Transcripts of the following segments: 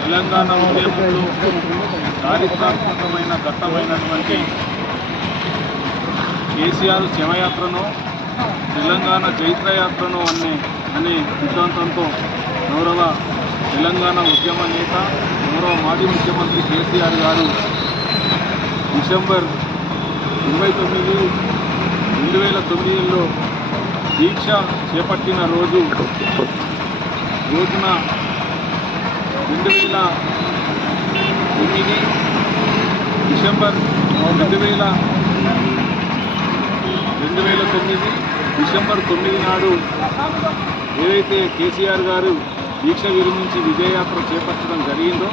తెలంగాణ ఉద్యమంలో చారిత్రాత్మకమైన ఘట్టమైనటువంటి కేసీఆర్ శవయాత్రను తెలంగాణ చైత్రయాత్రను అనే సిద్ధాంతంతో గౌరవ తెలంగాణ ఉద్యమ నేత గౌరవ మాజీ ముఖ్యమంత్రి కేసీఆర్ గారు డిసెంబర్ 29, 2009లో దీక్ష చేపట్టిన రోజున 2009 డిసెంబర్ 9 నాడు ఏదైతే కేసీఆర్ గారు దీక్ష విరమించి విజయయాత్ర చేపట్టడం జరిగిందో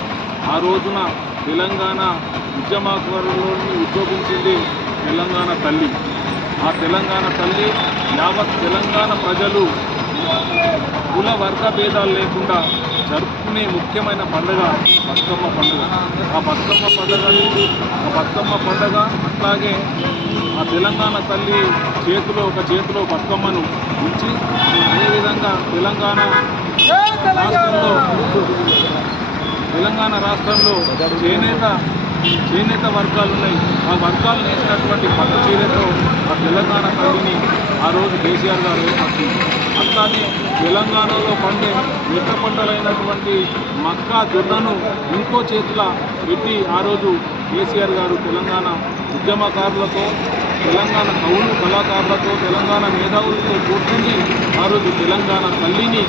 ఆ రోజున తెలంగాణ ఉద్యమకారులను ఉద్యోగించింది తెలంగాణ తల్లి. ఆ తెలంగాణ తల్లి యావత్ తెలంగాణ ప్రజలు కుల వర్గ భేదాలు లేకుండా జరుపుకునే ముఖ్యమైన పండుగ బతుకమ్మ పండుగ. ఆ బతుకమ్మ పండుగ అట్లాగే ఆ తెలంగాణ తల్లి ఒక చేతిలో బతుకమ్మను ఉంచి అదేవిధంగా తెలంగాణ రాష్ట్రంలో చేనేత వర్గాలు ఉన్నాయి. ఆ వర్గాలు నేసినటువంటి పట్టు చీరతో ఆ తెలంగాణ తల్లిని ఆ రోజు కేసీఆర్ గారు ఏర్పడుతుంది. అట్లానే తెలంగాణలో పండే మిత్ర పంటలైనటువంటి మక్క జొన్నను ఇంకో చేతుల పెట్టి ఆ రోజు కేసీఆర్ గారు తెలంగాణ ఉద్యమకారులతో, తెలంగాణ కళాకారులతో, తెలంగాణ మేధావులతో కూర్చుని ఆ రోజు తెలంగాణ తల్లిని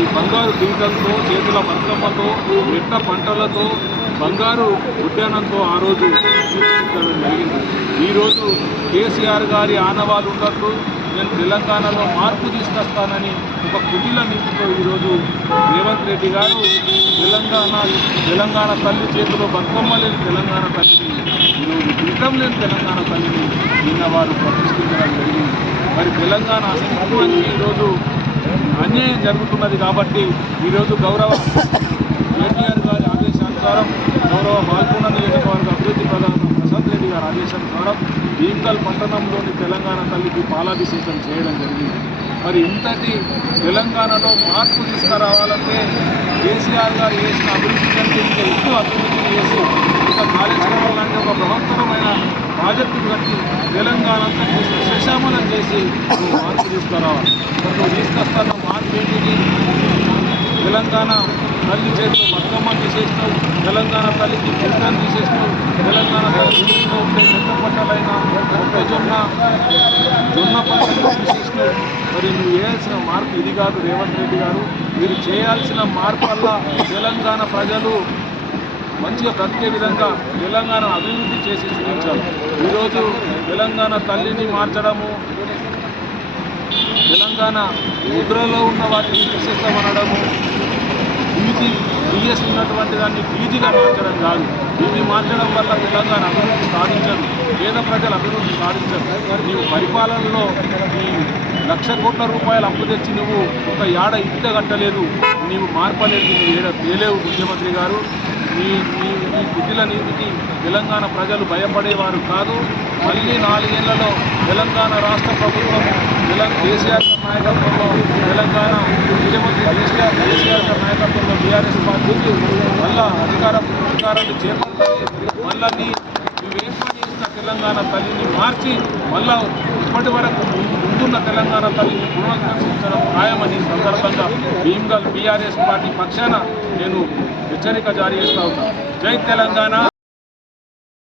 ఈ బంగారు పీటలతో, చేతుల బతుకమ్మతో, మిట్ట పంటలతో, బంగారు ఉద్యానంతో ఆ రోజు సూచించడం జరిగింది. ఈరోజు కేసీఆర్ గారి ఆనవాళ్ళు ఉన్నట్లు నేను తెలంగాణలో మార్పు తీసుకొస్తానని ఒక కుటిల నీతితో ఈరోజు రేవంత్ రెడ్డి గారు తెలంగాణ తల్లి చేతిలో బతుకమ్మ లేని తెలంగాణ తల్లిని, ఈరోజు పీఠం లేని తెలంగాణ తల్లిని నిన్న వారు ప్రతిష్ఠించడం జరిగింది. మరి తెలంగాణ అస్తిత్వానికి ఈరోజు అన్యాయం జరుగుతున్నది కాబట్టి ఈరోజు గౌరవ కేటీఆర్ గారి ఆదేశానుసారం గౌరవ బాల్కొండ నియోజకవర్గ అభివృద్ధి ప్రధాన ప్రశాంత్ రెడ్డి గారి ఆదేశానుసారం భీమ్గల్ పట్టణంలోని తెలంగాణ తల్లికి పాలాభిషేకం చేయడం జరిగింది. మరి ఇంతటి తెలంగాణలో మార్పు తీసుకురావాలంటే కేసీఆర్ గారు చేసిన అభివృద్ధి కంటే ఇంకా ఎక్కువ అభివృద్ధిని చేసి ఇంకా కాళేశ్వరం లాంటి ఒక బృహత్తరమైన ప్రాజెక్టు కట్టి తెలంగాణ అంతా సస్యశ్యామలం చేసి మార్పు తీసుకురావాలి. నువ్వు తీసుకొస్తున్న మార్పు ఏంటిది? తెలంగాణ తల్లి చేతిలో బతుకమ్మ తీసేసినావు, తెలంగాణ తల్లికి చిత్రాన్ని తీసేసినావు, తెలంగాణ తల్లిలో ఉండే చెత్త పంటలైన మొక్కజొన్న పంటలు తీసేసినావు. మరి నువ్వు చేయాల్సిన మార్పు ఇది కాదు రేవంత్ రెడ్డి గారు. మీరు చేయాల్సిన మార్పు వల్ల తెలంగాణ ప్రజలు మంచిగా బ్రతికే విధంగా తెలంగాణ అభివృద్ధి చేసి చూపించాలి. ఈరోజు తెలంగాణ తల్లిని మార్చడము, తెలంగాణ ముద్రలో ఉన్న వాటిని తీసేస్తామనడము, బీఎస్ ఉన్నటువంటి దాన్ని పీజీగా మార్చడం కాదు. ఇది మార్చడం వల్ల తెలంగాణ అభివృద్ధి సాధించదు, పేద ప్రజల అభివృద్ధి సాధించదు. నీవు పరిపాలనలో ఈ 1,00,000 కోట్ల రూపాయలు అప్పు తెచ్చి నువ్వు ఒక ఏడ ఇంట కట్టలేదు, నీవు మార్పలేదు, నువ్వు ఏడ తేలేవు ముఖ్యమంత్రి గారు. ఈ కుటిల నీతికి తెలంగాణ ప్రజలు భయపడేవారు కాదు. మళ్ళీ 4 ఏళ్లలో తెలంగాణ రాష్ట్ర ప్రభుత్వం కేసీఆర్ నాయకత్వంలో, తెలంగాణ ముఖ్యమంత్రి కేసీఆర్ నాయకత్వంలో బీఆర్ఎస్ పార్టీకి మళ్ళా అధికారాన్ని చేపట్టాలి. మళ్ళీ నువ్వు ఏర్పాటు చేసిన తెలంగాణ తల్లిని మార్చి మళ్ళా ఇప్పటి వరకు ముందున్న తెలంగాణ తల్లిని పునరుద్ధరించడం ఖాయమని సందర్భంగా భీమ్గల్ బీఆర్ఎస్ పార్టీ పక్షాన నేను హెచ్చరిక జారీ చేస్తా ఉన్నాను. జై తెలంగాణ.